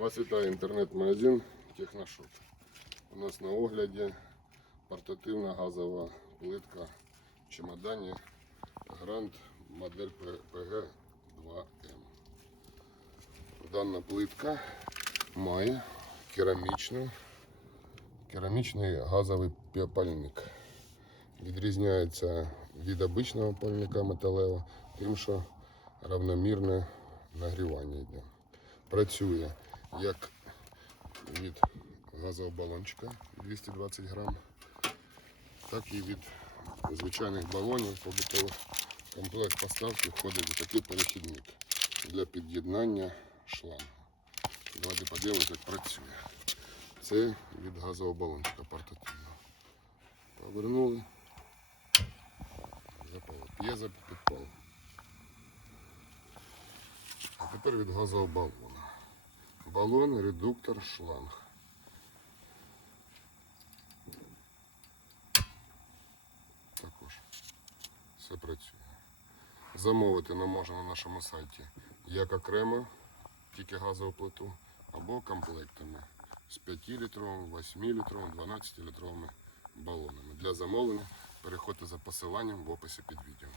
Вас вітає інтернет-магазин Техношоп. У нас на огляді портативна газова плитка в чемодані Grand модель PG 2M. Дана плитка має керамічну, керамічний газовий пальник. Відрізняється від обичного пальника металевого, тим, що равномірне нагрівання йде. Працює як від газового балончика 220 грам, так і від звичайних балонів побутових. Комплект поставки входить такий перехідник для під'єднання шлангу. Давайте подивимося, як працює. Це від газового балончика портативного. Повернули. Запало. П'єзо підпал. А тепер від газового балона. Балон, редуктор, шланг. Також все працює. Замовити нам можна на нашому сайті як окремо, тільки газову плиту, або комплектами з 5-літровими, 8-літровими, 12-літровими балонами. Для замовлення переходьте за посиланням в описі під відео.